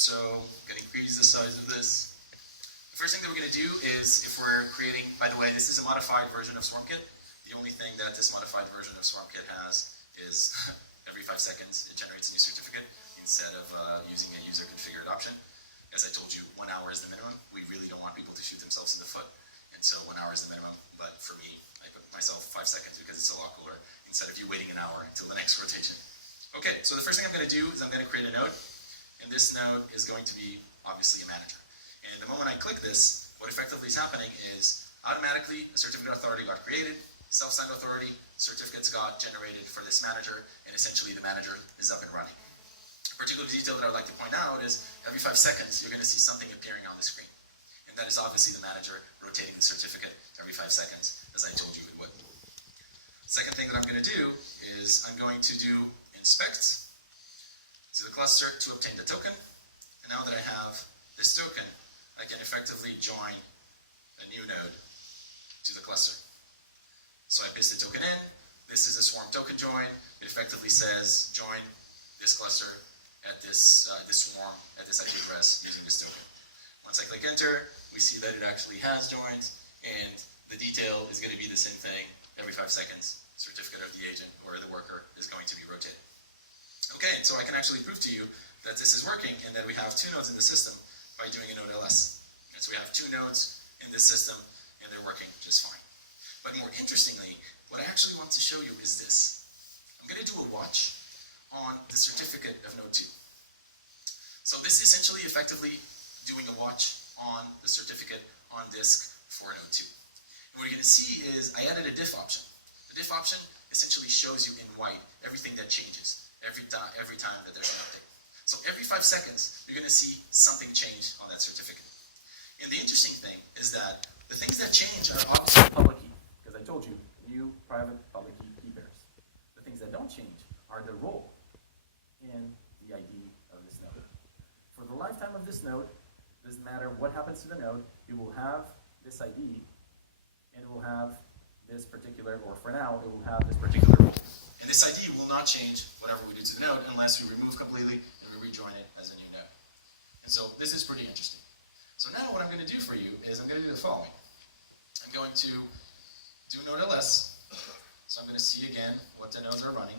so I'm going to increase the size of this. The first thing that we're going to do is, if we're creating, by the way, this is a modified version of Swarmkit. The only thing that this modified version of Swarmkit has is every 5 seconds it generates a new certificate instead of using a user-configured option. As I told you, 1 hour is the minimum. We really don't want people to shoot themselves in the foot, and so 1 hour is the minimum. But for me, I put myself 5 seconds because it's a lot cooler, instead of you waiting an hour until the next rotation. Okay, so the first thing I'm going to do is I'm going to create a node, and this node is going to be obviously a manager. And the moment I click this, what effectively is happening is automatically a certificate authority got created, self-signed authority, certificates got generated for this manager, and essentially the manager is up and running. A particular detail that I'd like to point out is every 5 seconds you're going to see something appearing on the screen. And that is obviously the manager rotating the certificate every 5 seconds, as I told you it would. Second thing that I'm going to do is I'm going to do inspect to the cluster to obtain the token. And now that I have this token, I can effectively join a new node to the cluster. So I paste the token in. This is a swarm token join. It effectively says join this cluster at this swarm at this IP address using this token. Once I click enter, we see that it actually has joined, and the detail is going to be the same thing every 5 seconds. Certificate of the agent or the worker is going to be rotated. Okay, so I can actually prove to you that this is working and that we have 2 nodes in the system by doing a node ls. And so we have 2 nodes in this system and they're working just fine. But more interestingly, what I actually want to show you is this. I'm going to do a watch on the certificate of node 2. So this is essentially effectively doing a watch on the certificate on disk for node 2. And what you're going to see is I added a diff option. The diff option essentially shows you in white everything that changes every time that there's an update. So every 5 seconds, you're going to see something change on that certificate. And the interesting thing is that the things that change are obviously public key, because I told you, new, private, public key pairs. The things that don't change are the role in the ID of this node. For the lifetime of this node, it doesn't matter what happens to the node, it will have this ID, and it will have this particular, or for now, it will have this particular role. And this ID will not change whatever we do to the node unless we remove completely and we rejoin it as a new node. And so this is pretty interesting. So now what I'm going to do for you is I'm going to do the following. I'm going to do node ls. So I'm going to see again what the nodes are running.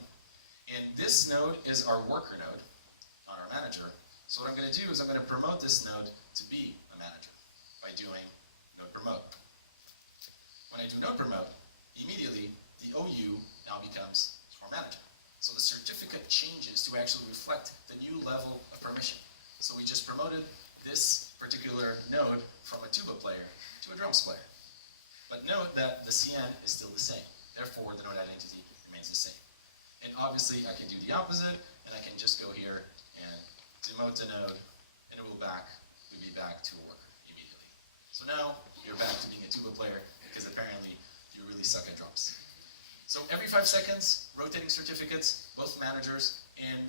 And this node is our worker node, not our manager. So what I'm going to do is I'm going to promote this node to be a manager by doing node promote. When I do node promote, immediately the OU now becomes Swarm Manager. So the certificate changes to actually reflect the new level of permission. So we just promoted this particular node from a tuba player to a drums player. But note that the CN is still the same. Therefore, the node identity remains the same. And obviously, I can do the opposite, and I can just go here and demote the node, and it will be back to a worker immediately. So now you're back to being a tuba player, because apparently you really suck at drums. So every 5 seconds, rotating certificates, both managers and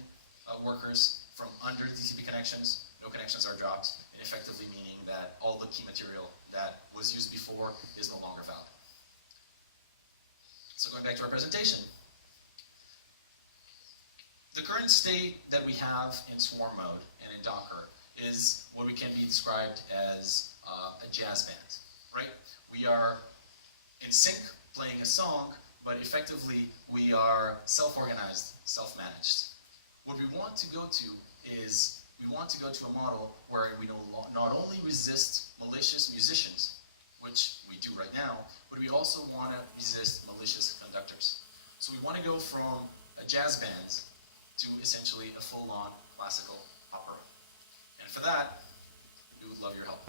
workers from under TCP connections, no connections are dropped, and effectively meaning that all the key material that was used before is no longer valid. So going back to our presentation, the current state that we have in Swarm mode and in Docker is what we can be described as a jazz band, right? We are in sync, playing a song, but effectively we are self-organized, self-managed. What we want to go to is, we want to go to a model where we not only resist malicious musicians, which we do right now, but we also want to resist malicious conductors. So we want to go from a jazz band to essentially a full-on classical opera. And for that, we would love your help.